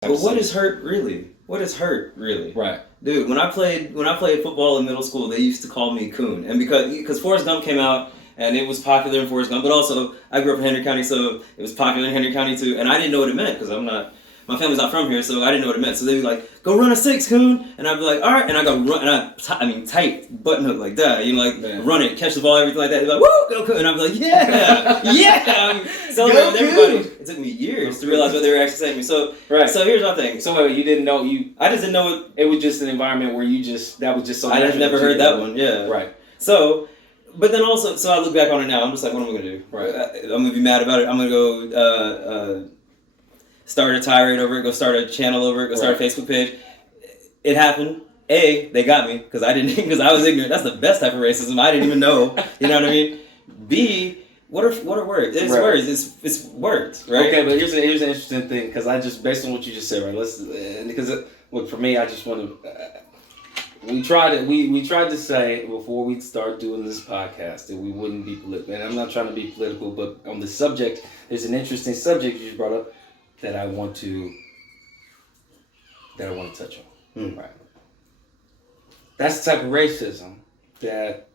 But what is hurt really? What is hurt really? Right. Dude, when I played football in middle school, they used to call me Coon, and because Forrest Gump came out and it was popular in Forrest Gump, but also I grew up in Henry County, so it was popular in Henry County too, and I didn't know what it meant because my family's not from here, so I didn't know what it meant. So they'd be like, "Go run a 6, Coon," and I'd be like, "All right," and I go run, and tight button hook like that, run it, catch the ball, everything like that. They're like, "Woo, go Coon," and I'd be like, "Yeah, yeah." Celebrate with everybody. It took me years to realize what they were actually saying to me. So here's my thing. So you didn't know I just didn't know it was just an environment where that was just so. I just never heard that one. Yeah. Right. So. But then also, so I look back on it now, I'm just like, what am I going to do? Right. I'm going to be mad about it. I'm going to go start a tirade over it, go start a channel over it, go start a Facebook page. It happened. A, they got me because I was ignorant. That's the best type of racism. I didn't even know. You know what I mean? B, what are words? It's words. It's words, right? Okay, but here's an interesting thing because I just, based on what you just said, right? Because look, for me, I just want to... We tried to say before we start doing this podcast that we wouldn't be political, and I'm not trying to be political, but on the subject, there's an interesting subject you just brought up that I want to touch on. Right. That's the type of racism that,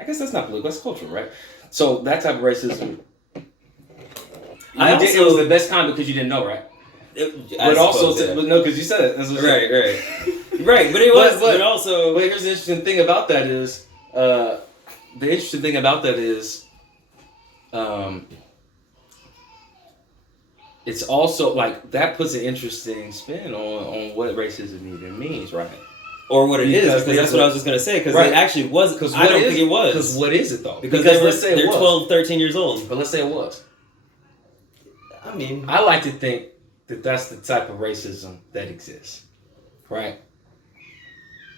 I guess that's not political, that's cultural, right? So that type of racism, it was the best kind because you didn't know, right? Because you said it. That's what right. Right, but it was. But here's the interesting thing about that is, it's also like that puts an interesting spin on what racism even means, right? Or what it is, because that's what I was just gonna say. Because it actually was. Because I don't think it was. Because what is it though? Because they're 12, 13 years old. But let's say it was. I mean, I like to think that that's the type of racism that exists, right?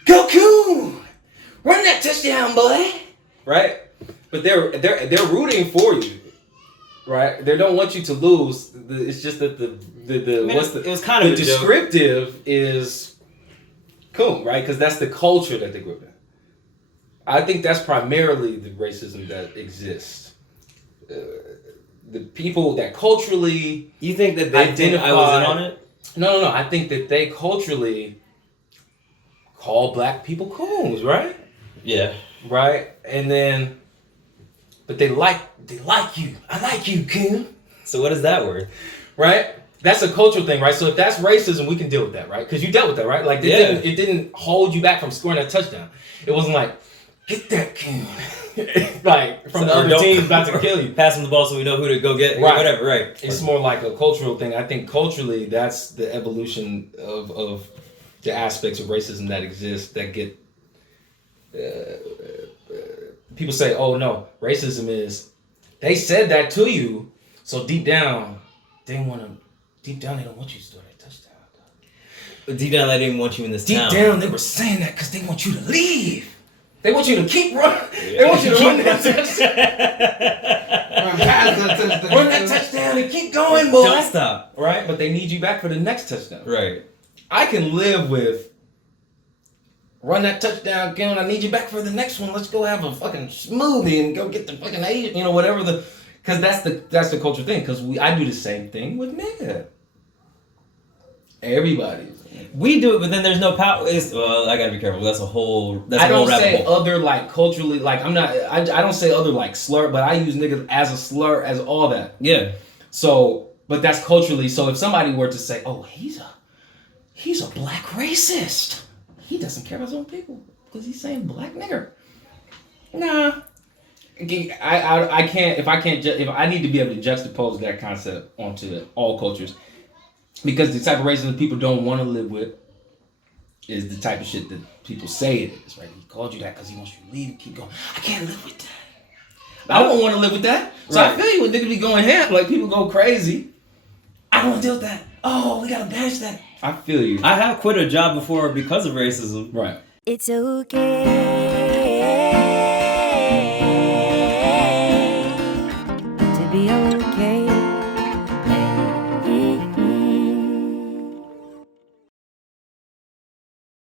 Go Coon! Run that touchdown, boy! Right? But they're rooting for you, right? They don't want you to lose. It's just that it was kind of the descriptive is Coon, right? Because that's the culture that they grew up in. I think that's primarily the racism that exists. The people that culturally... You think that they think I was in on it? No. I think that they culturally call black people coons, right? Yeah. Right? And then... But they like you. I like you, coon. So what is that word? Right? That's a cultural thing, right? So if that's racism, we can deal with that, right? Because you dealt with that, right? Like, it didn't hold you back from scoring that touchdown. It wasn't like, get that coon. Like, from the other team about to kill you. Pass him the ball so we know who to go get. Right. Whatever, right. It's more like a cultural thing. I think culturally, that's the evolution of the aspects of racism that exist that get... people say, oh, no, racism is... They said that to you, so deep down, they don't want you to score that touchdown. But deep down, they didn't want you in this town. Deep down, they were saying that because they want you to leave. They want you to keep running. Yeah. They want you to run that touchdown. Run that touchdown and keep going, boy. Don't stop. Right? But they need you back for the next touchdown. Right. I can live with run that touchdown again. I need you back for the next one. Let's go have a fucking smoothie and go get the fucking Asian, whatever the... Because that's the culture thing. Because I do the same thing with nigga. Everybody. We do it, but then there's no power. I gotta be careful. That's a whole. I don't say other like culturally like I'm not. I don't say other like slur, but I use nigga as a slur as all that. Yeah. So, but that's culturally. So if somebody were to say, "Oh, he's a black racist," he doesn't care about his own people because he's saying black nigger. Nah. I can't. If I need to be able to juxtapose that concept onto all cultures. Because the type of racism people don't want to live with is the type of shit that people say it is, right? He called you that because he wants you to leave and keep going. I can't live with that. I don't want to live with that. So right. I feel you when niggas be going ham, like people go crazy. I don't want to deal with that. Oh, we got to banish that. I feel you. I have quit a job before because of racism. Right. It's okay.